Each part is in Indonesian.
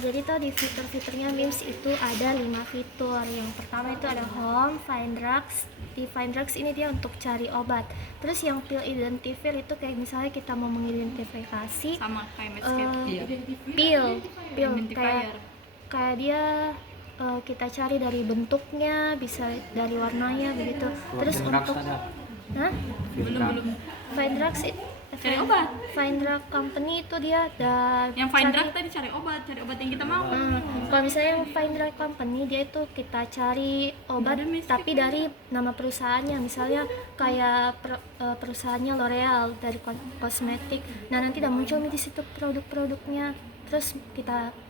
Jadi tuh di fitur-fiturnya Mims itu ada 5 fitur. Yang pertama itu ada Home, Find Drugs. Di Find Drugs ini dia untuk cari obat. Terus yang Pill Identifier itu kayak misalnya kita mau mengidentifikasi sama kayak Medscape. pill Identifier. kayak dia kita cari dari bentuknya, bisa dari warnanya begitu. Terus untuk belum Find Drugs cari obat. Find Drug Company itu dia ada Yang Find Drug tadi cari obat yang kita mau. Kalau misalnya yang Find Drug Company dia itu kita cari obat tapi dari nama perusahaannya, misalnya kayak perusahaannya L'Oreal dari kosmetik. Nah nanti udah muncul di situ produk-produknya. Terus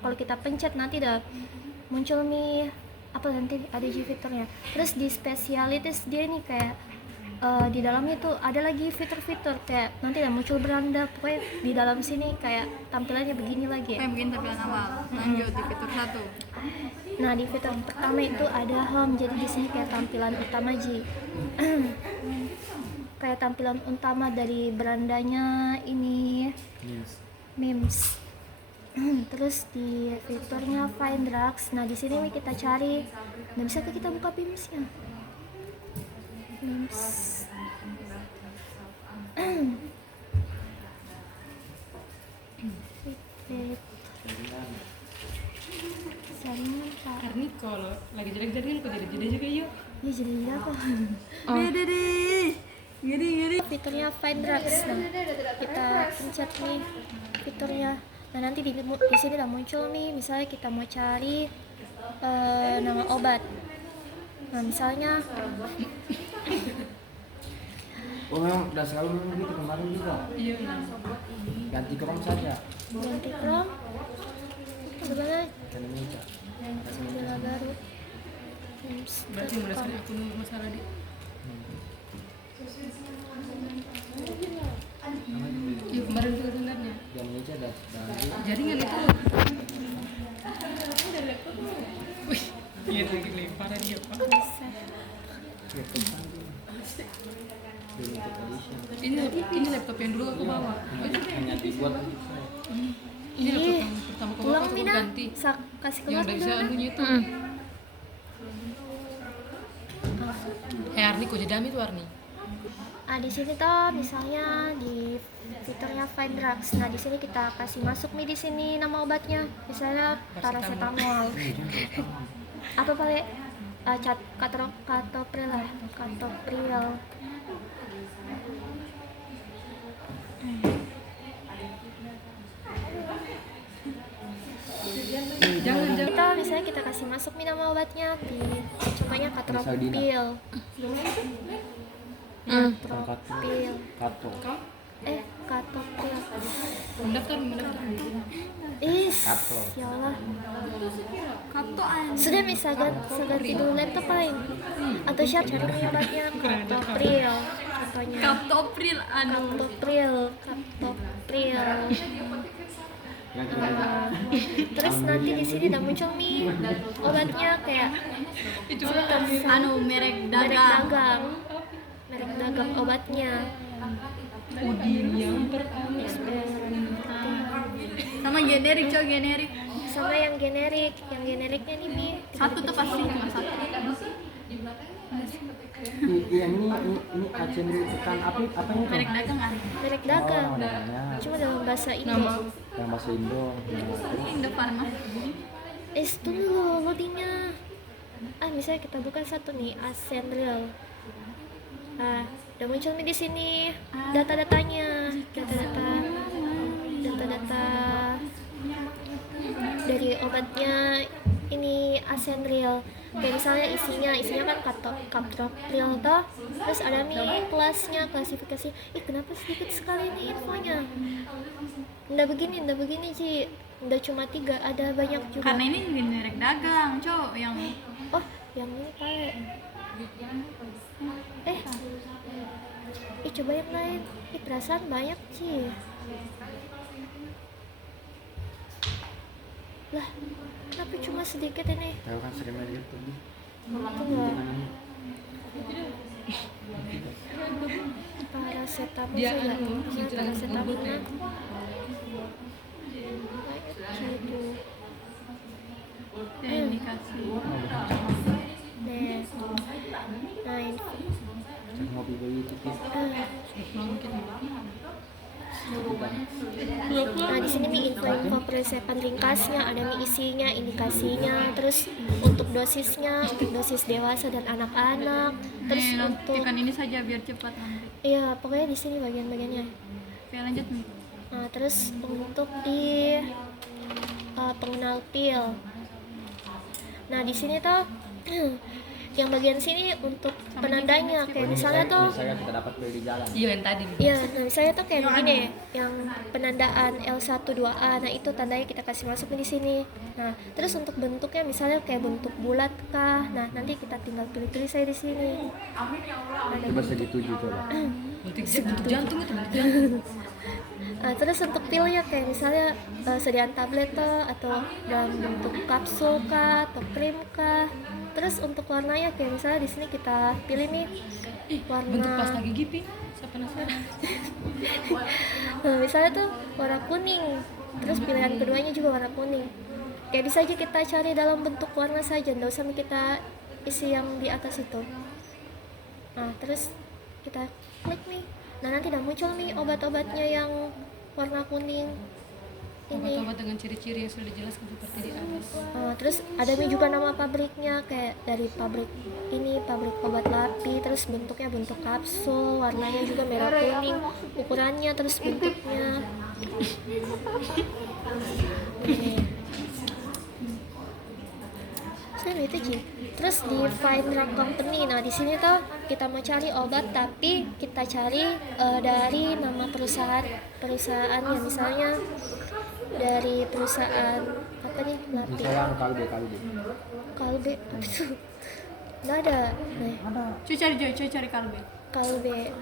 kalau kita pencet nanti udah muncul nih apa nanti ada di fiturnya. Terus di specialities dia nih kayak di dalamnya tuh ada lagi fitur-fitur kayak nanti udah muncul beranda, pokoknya di dalam sini kayak tampilannya begini lagi ya. Kayak begini tampilan awal. Lanjut di fitur 1. Nah di fitur pertama itu ada home, jadi di sini kayak tampilan utama kayak tampilan utama dari berandanya ini Mims. Terus di fiturnya Find Drugs, nah di sini kita cari, nah bisa kita buka Mimsnya. Mims. Saringan Pak. Karena kalau lagi jelek-jelek kok jadi juga yuk. Ya jadi apa? Beda deh. Gini. Fiturnya Find Drugs. Nah, kita pencet nih fiturnya. Nah nanti di sini udah muncul nih, misalnya kita mau cari nama obat. Nah misalnya memang udah selalu gitu kemarin juga. Iya. Ganti Chrome saja. ganti Chrome bagaimana Kan meja. jendela baru. Berarti merasakan aku masalah di. Iya kemarin juga dengarnya. Dan meja ada Jaringan itu. Wih, iya lagi lemparan ya Pak. Ini laptop yang dulu aku bawa. hanya dibuat Ini laptop yang pertama aku bawa Ulang aku Mina, ganti. kasih Yang keluar udah bisa anunya itu. Arni kok jadi tuh Arni. Ah di sini tuh misalnya di fiturnya Find Drugs. Nah di sini kita kasih masuk nih di sini nama obatnya, misalnya paracetamol. Apa pakai katopril. Jangan. Kita misalnya kita kasih masuk nih nama obatnya, contohnya katropil. Katropil. kato. Katopil. Mendaftar. Kato. Ya Allah. Katoan. Sudah bisa ganti dulu laptop lain. Atau share cari nih obatnya katopril. Contohnya. Kaptopril Katopril. Terus nanti di sini udah muncul nih obatnya kayak merek dagang. Merek dagang obatnya. Udin yang pertama. Sama generik. Sama yang generiknya nih Bi. Satu tuh pasti cuma satu. Iya ini agen bukan apa ini? Merek dagangan. Merek dagang. Oh, namanya. Cuma dalam bahasa Indo. Yang bahasa Indo. Indofarma. Tunggu loadingnya. Misalnya kita buka satu nih, Ascendril. Udah muncul nih di sini data-datanya, data-data dari obatnya ini Ascendril. Kayak misalnya isinya kan kaptopril toh, terus ada nih kelasnya, klasifikasi. Kenapa sedikit sekali nih infonya? Nggak begini Ci. Udah cuma 3, ada banyak juga. Karena ini merek dagang, Cok, yang yang ini kali. Coba yang lain. Perasaan banyak Ci. Lah, kenapa cuma sedikit ini? Tahu kan sering main gitu. Tunggu. Paracetamol Dia saja. paracetamol. Paracetamolnya. Gitu. indikasi. Nah, nah ini. ngopi dulu tipis. Mungkin. Nah, di sini nih info peresepan ringkasnya, ada nih isinya, indikasinya, terus untuk dosisnya, untuk dosis dewasa dan anak-anak, terus Nih, untuk tekan ini saja biar cepat nanti. iya pokoknya di sini bagian-bagiannya. Oke, lanjut nih. Nah, terus untuk di pengenal pil. Nah, di sini tuh yang bagian sini untuk penandanya kayak misalnya tuh Misalnya kita dapat beli di jalan. Iya yang tadi. iya, nah misalnya tuh kayak begini, yang penandaan L12A, nah itu tandanya kita kasih masuk di sini. Nah, terus untuk bentuknya misalnya kayak bentuk bulat kah, nah nanti kita tinggal pilih-pilih saya di sini. Coba segituju coba. Bentuk jantung itu bentuk jantung. Nah, terus untuk pilnya kayak misalnya sediaan tablet tuh, atau dalam bentuk kapsul kah atau krim kah. Terus untuk warnanya kayak misalnya di sini kita pilih nih Bentuk pasta warna, gigi Pi. Saya penasaran. nah, misalnya tuh warna kuning. Terus pilihan keduanya juga warna kuning. Kayak bisa aja kita cari dalam bentuk warna saja, nggak usah kita isi yang di atas itu. Nah, terus kita klik nih. Nah, nanti udah muncul nih obat-obatnya yang warna kuning ini. Obat-obat dengan ciri-ciri yang sudah dijelaskan seperti di atas. Terus ada nih juga nama pabriknya, kayak dari pabrik ini, pabrik obat Lapi. Terus bentuknya bentuk kapsul, warnanya juga merah kuning, ukurannya, terus bentuknya. Oke. Saya itu Ji. Terus di find drug company. Nah, di sini tuh kita mau cari obat tapi kita cari dari nama perusahaannya, misalnya dari perusahaan apa nih? Lapi. Misalnya kalbe. Kalbe apa itu? Nggak ada. Nih, Cuy cari kalbe. Kalbe.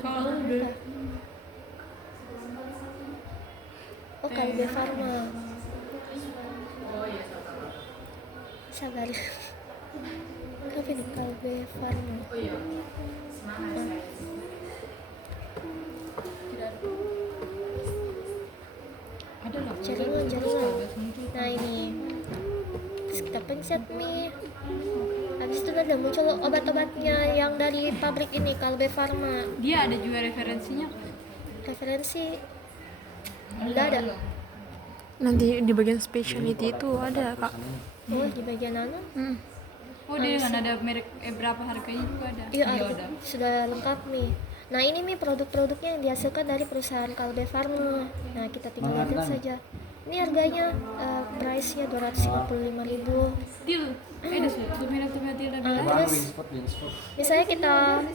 Oh, Kalbe Pharma. Sabar. Apa nih Kalbe Pharma? Ada loh. Jaringan. Nah, ini. Terus kita pencet nih. Habis itu udah muncul obat-obatnya yang dari pabrik ini, Kalbe Pharma. Dia ada juga referensinya. Referensi nggak ada. Nanti di bagian specialty itu ada kak. Oh, di bagian mana? Oh, dia kan ada merek berapa harganya juga ada. Iya, sudah lengkap nih. Nah, ini nih produk-produknya yang dihasilkan dari perusahaan Kalbe Pharma. Nah, kita tinggal lihat saja. Ini harganya price-nya 255.000. Deal. Ada tuh merek deal ada. Terus misalnya kita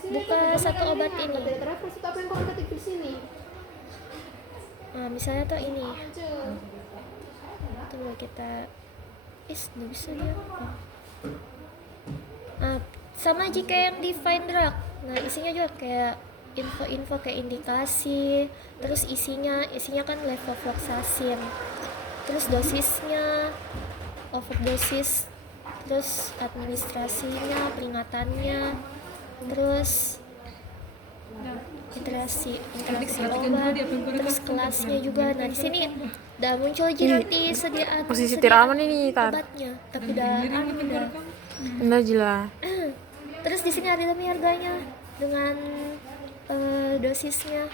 buka satu obat ini. Nah, misalnya tuh ini. Tunggu kita nggak bisa dia. Nah, sama aja kayak yang di Find Drug. Nah, isinya juga kayak info-info kayak indikasi, terus isinya kan levofloxacin, terus dosisnya, overdosis, terus administrasinya, peringatannya, terus interaksi obat, terus kelasnya juga. Nah, di sini udah muncul aja nanti Posisi tiraman ini tar. obatnya, tapi udah Enggak jelas. terus di sini ada nih harganya dengan dosisnya.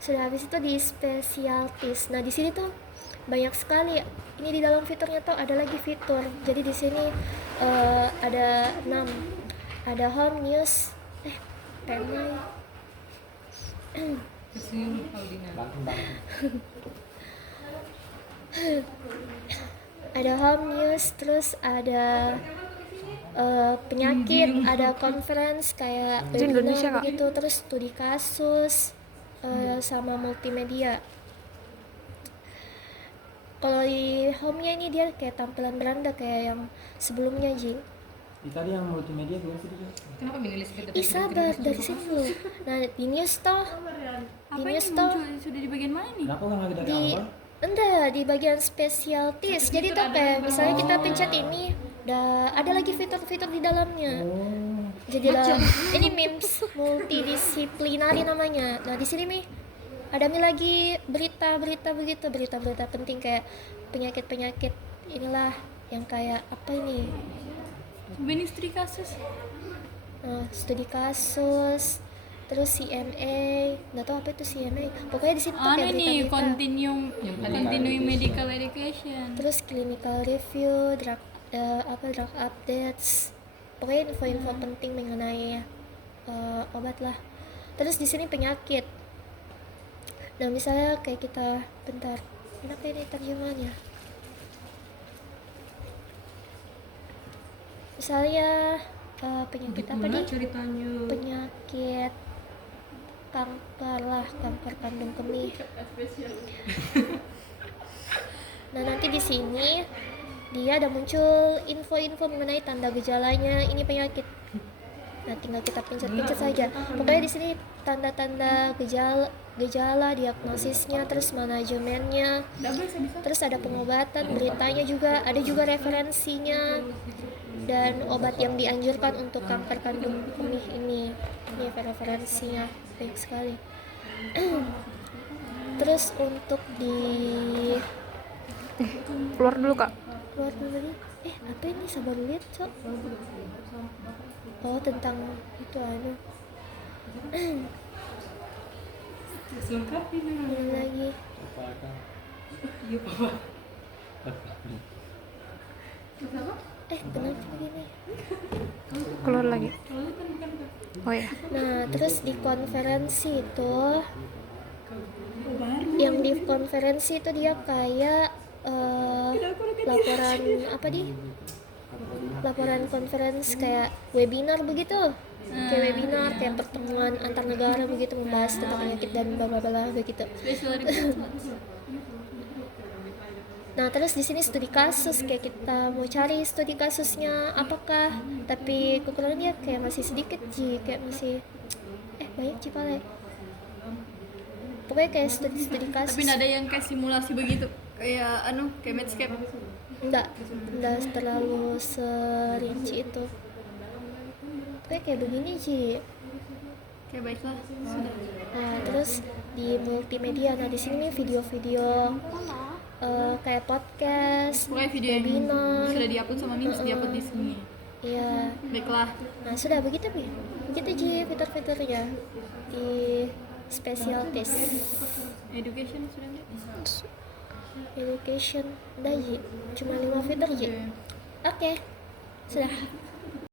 Sudah habis itu di specialties. Nah, di sini tuh banyak sekali. Ini di dalam fiturnya tuh ada lagi fitur. Jadi di sini ada 6. Ada home news, permai. Ada home news, terus ada penyakit, ada conference kayak Itu Indonesia, webinar Kak? begitu, terus studi kasus, sama multimedia. Kalau di home-nya ini dia kayak tampilan beranda kayak yang sebelumnya, Jin. Tadi yang multimedia gimana sih dia? Kenapa milih sekitar Sabar, dari sini dulu. Nah, di news toh, Apa news ini toh, muncul sudah di bagian mana nih? Kenapa nggak dari di awal? enggak, di bagian specialties. Jadi tuh kayak misalnya kita pencet ini, ada lagi fitur-fitur di dalamnya. Oh, Jadilah ini MIMS multidisiplinari namanya. Nah, di sini nih ada nih lagi berita-berita begitu, berita-berita penting kayak penyakit-penyakit inilah yang kayak apa ini, Benih studi kasus. studi kasus, terus CMA, nggak tahu apa itu CMA, pokoknya di sini tuh kayak Nih, berita-berita, continuing medical education. terus clinical review, drug updates, pokoknya info-info penting mengenai obat lah. Terus di sini penyakit. Nah misalnya kayak kita, bentar, kenapa ini terjemahannya? Misalnya penyakit apa nih? ceritanya? Penyakit kanker lah, kanker kandung kemih. Nah nanti di sini dia ada muncul info-info mengenai tanda gejalanya ini penyakit. Nah tinggal kita pencet-pencet saja. Pokoknya di sini tanda-tanda gejala, diagnosisnya, terus manajemennya, terus ada pengobatan, beritanya juga, ada juga referensinya dan obat yang dianjurkan untuk kanker kandung kemih ini. Ini referensinya baik sekali. Terus untuk di Keluar dulu kak. luar dulu nih, apa ini, sabar dulu lihat cok. Oh tentang itu Selengkapin ini lagi. Iya papa. Kenapa begini? Keluar lagi. Oh ya. Nah terus di konferensi itu, yang di konferensi itu dia kayak laporan apa di, laporan conference kayak webinar begitu, kayak webinar, kayak pertemuan antar negara begitu, membahas tentang penyakit dan bla bla bla begitu. Nah terus di sini studi kasus, kayak kita mau cari studi kasusnya apakah, tapi kekurangannya kayak masih sedikit Ji, kayak masih banyak Cipale. Pokoknya kayak studi kasus. Tapi nggak ada yang kayak simulasi begitu, kayak kayak Medscape. enggak terlalu serinci itu. Kayak begini Ji. Kayak baiklah, sudah. Nah terus di multimedia, nah di sini nih video-video kayak podcast, Pokoknya video yang webinar. sudah diupload sama Mims diupload di sini. Iya. Baiklah. Nah sudah begitu nih, begitu Ji fitur-fiturnya di specialties. Education sudah lihat. Education udah Ji, cuma 5 fitur Ji. Oke, sudah.